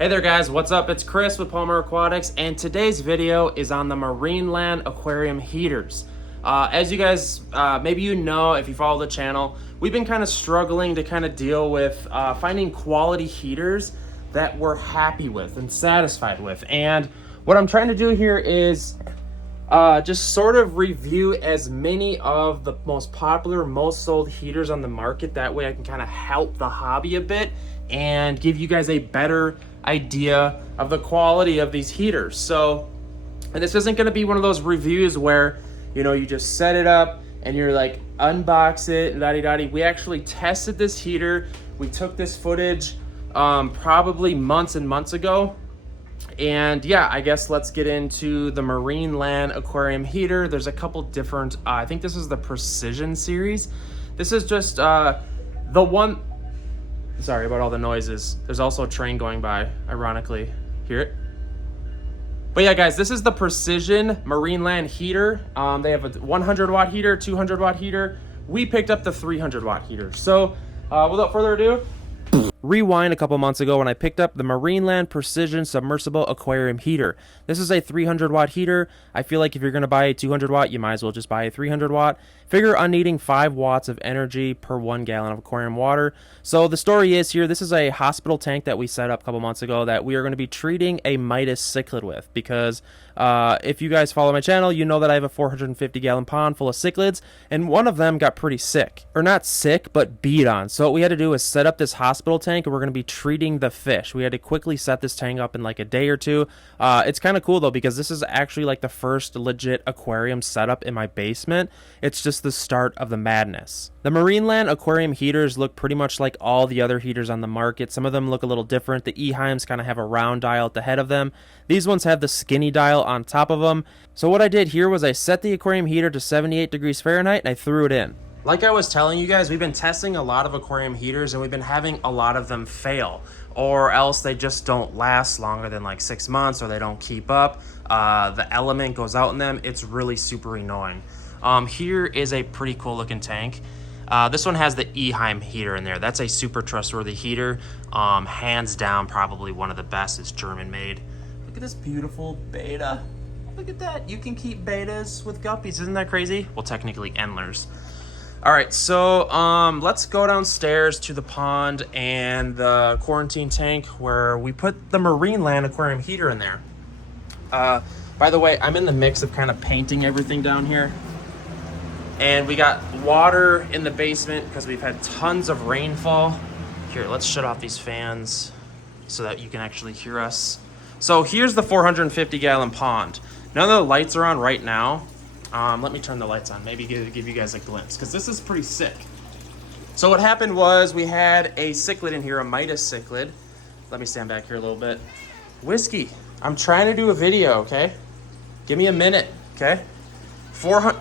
Hey there guys, what's up? It's Chris with Palmer Aquatics, and today's video is on the Marineland Aquarium Heaters. As you guys, maybe you know if you follow the channel, we've been kind of struggling to kind of deal with finding quality heaters that we're happy with and satisfied with. And what I'm trying to do here is just sort of review as many of the most popular, most sold heaters on the market. That way I can kind of help the hobby a bit and give you guys a better idea of the quality of these heaters. So, and this isn't going to be one of those reviews where, you know, you just set it up and you're like, unbox it, la-di-da-di. We actually tested this heater. We took this footage probably months and months ago. And yeah, I guess let's get into the Marineland Aquarium Heater. There's a couple different, I think this is the Precision series. This is just the one. Sorry about all the noises. There's also a train going by, ironically. Hear it? But yeah, guys, this is the Precision Marineland heater. They have a 100 watt heater, 200 watt heater. We picked up the 300 watt heater. So without further ado, rewind a couple months ago when I picked up the Marineland Precision Submersible Aquarium Heater. This is a 300 watt heater. I feel like if you're going to buy a 200 watt, you might as well just buy a 300 watt. Figure on needing 5 watts of energy per 1 gallon of aquarium water. So the story is here, this is a hospital tank that we set up a couple months ago that we are going to be treating a Midas cichlid with, because if you guys follow my channel, you know that I have a 450 gallon pond full of cichlids, and one of them got pretty sick. Or not sick, but beat on. So what we had to do is set up this hospital tank, and we're going to be treating the fish. We had to quickly set this tank up in like a day or two. It's kind of cool though, because this is actually like the first legit aquarium setup in my basement. It's just the start of the madness. The Marineland Aquarium heaters look pretty much like all the other heaters on the market. Some of them look a little different. The Eheims kind of have a round dial at the head of them. These ones have the skinny dial on top of them. So what I did here was I set the aquarium heater to 78 degrees Fahrenheit and I threw it in. Like I was telling you guys, we've been testing a lot of aquarium heaters and we've been having a lot of them fail, or else they just don't last longer than like 6 months, or they don't keep up. The element goes out in them. It's really super annoying. Here is a pretty cool looking tank. This one has the Eheim heater in there. That's a super trustworthy heater. Hands down, probably one of the best. It's German made. Look at this beautiful beta. Look at that. You can keep betas with guppies. Isn't that crazy? Well, technically endlers. All right, so let's go downstairs to the pond and the quarantine tank where we put the Marineland Aquarium Heater in there. By the way, I'm in the mix of kind of painting everything down here. And we got water in the basement because we've had tons of rainfall. Here, let's shut off these fans so that you can actually hear us. So here's the 450 gallon pond. None of the lights are on right now. Let me turn the lights on, maybe give you guys a glimpse, because this is pretty sick. So what happened was we had a cichlid in here, a Midas cichlid. Let me stand back here a little bit. Whiskey, I'm trying to do a video, okay? Give me a minute, okay? 400...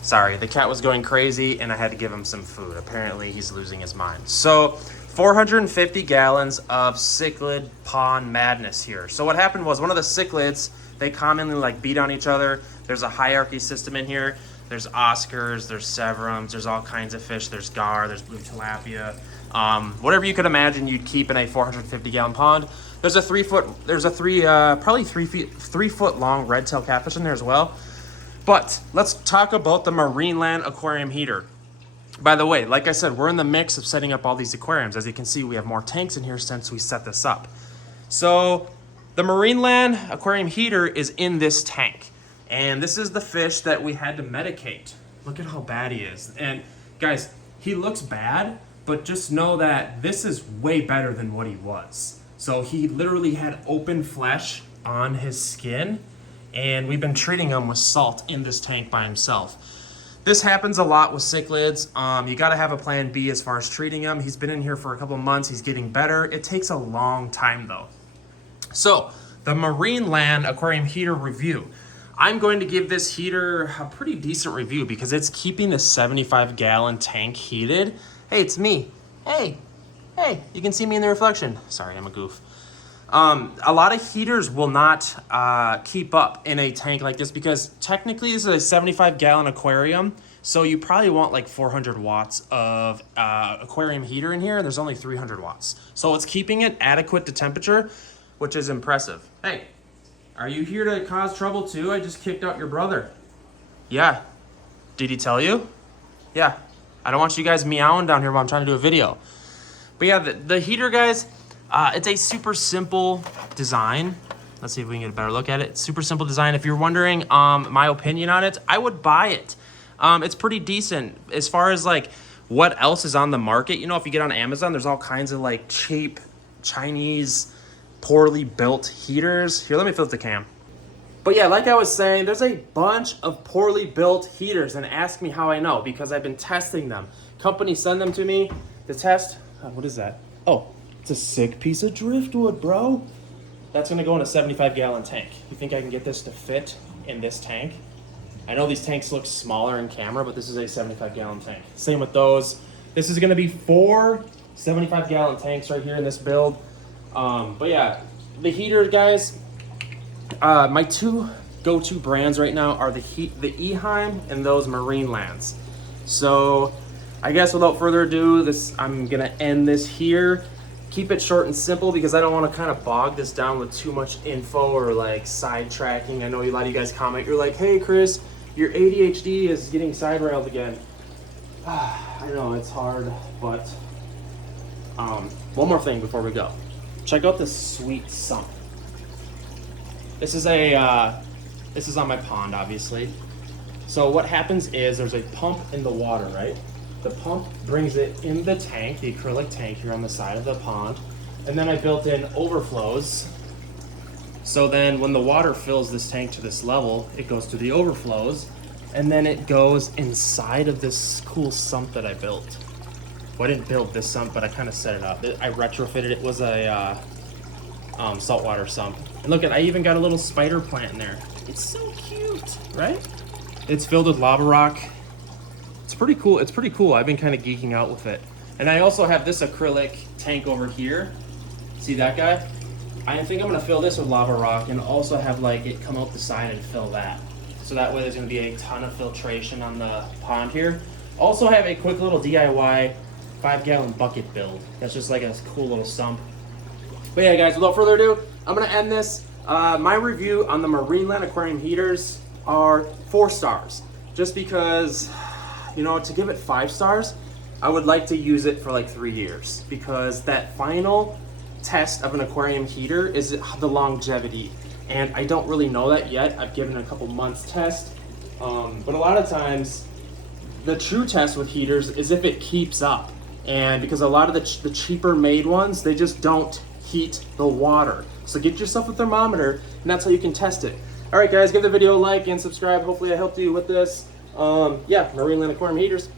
Sorry, the cat was going crazy and I had to give him some food. Apparently he's losing his mind. So 450 gallons of cichlid pond madness here. So what happened was one of the cichlids, they commonly like beat on each other. There's a hierarchy system in here. There's Oscars, there's Severums, there's all kinds of fish. There's gar, there's blue tilapia. Whatever you could imagine you'd keep in a 450 gallon pond. There's a 3 foot long red tail catfish in there as well. But let's talk about the Marineland Aquarium Heater. By the way, like I said, we're in the mix of setting up all these aquariums. As you can see, we have more tanks in here since we set this up. So the Marineland Aquarium Heater is in this tank. And this is the fish that we had to medicate. Look at how bad he is. And guys, he looks bad, but just know that this is way better than what he was. So he literally had open flesh on his skin, and we've been treating him with salt in this tank by himself. This happens a lot with cichlids. You gotta have a plan B as far as treating him. He's been in here for a couple months. He's getting better. It takes a long time though. So the Marineland Aquarium Heater review. I'm going to give this heater a pretty decent review because it's keeping the 75 gallon tank heated. Hey, it's me. Hey, you can see me in the reflection. Sorry, I'm a goof. A lot of heaters will not keep up in a tank like this because technically this is a 75 gallon aquarium. So you probably want like 400 watts of aquarium heater in here, and there's only 300 watts. So it's keeping it adequate to temperature. which is impressive. Hey, are you here to cause trouble too? I just kicked out your brother. Yeah. Did he tell you? Yeah. I don't want you guys meowing down here while I'm trying to do a video. But yeah, the heater, guys, it's a super simple design. Let's see if we can get a better look at it. Super simple design. If you're wondering my opinion on it, I would buy it. It's pretty decent as far as like what else is on the market. You know, if you get on Amazon, there's all kinds of like cheap Chinese poorly built heaters. Here, let me flip the cam. But yeah, like I was saying, there's a bunch of poorly built heaters, and ask me how I know, because I've been testing them. Companies send them to me to test. What is that? Oh, it's a sick piece of driftwood, bro. That's gonna go in a 75-gallon tank. You think I can get this to fit in this tank? I know these tanks look smaller in camera, but this is a 75-gallon tank. Same with those. This is gonna be 4 75-gallon tanks right here in this build. But yeah, the heater, guys, my 2 go-to brands right now are the Eheim and those Marinelands. So I guess without further ado, I'm gonna end this here. Keep it short and simple because I don't want to kind of bog this down with too much info or like sidetracking. I know a lot of you guys comment, you're like, hey Chris, your ADHD is getting side railed again. I know it's hard, but one more thing before we go. Check out this sweet sump. This is on my pond, obviously. So what happens is there's a pump in the water, right? The pump brings it in the tank, the acrylic tank here on the side of the pond. And then I built in overflows. So then when the water fills this tank to this level, it goes to the overflows. And then it goes inside of this cool sump that I built. Well, I didn't build this sump, but I kind of set it up. I retrofitted it. It was a saltwater sump. And look, I even got a little spider plant in there. It's so cute, right? It's filled with lava rock. It's pretty cool. It's pretty cool. I've been kind of geeking out with it. And I also have this acrylic tank over here. See that guy? I think I'm gonna fill this with lava rock and also have like it come out the side and fill that. So that way there's gonna be a ton of filtration on the pond here. Also have a quick little DIY 5-gallon bucket build. That's just like a cool little sump. But yeah, guys, without further ado, I'm gonna end this. My review on the Marineland Aquarium heaters are 4 stars. Just because, you know, to give it 5 stars, I would like to use it for like 3 years, because that final test of an aquarium heater is the longevity, and I don't really know that yet. I've given it a couple months test, but a lot of times the true test with heaters is if it keeps up, and because a lot of the cheaper made ones, they just don't heat the water. So get yourself a thermometer, and that's how you can test it. All right, guys, give the video a like and subscribe. Hopefully I helped you with this. Yeah, Marineland Aquarium heaters.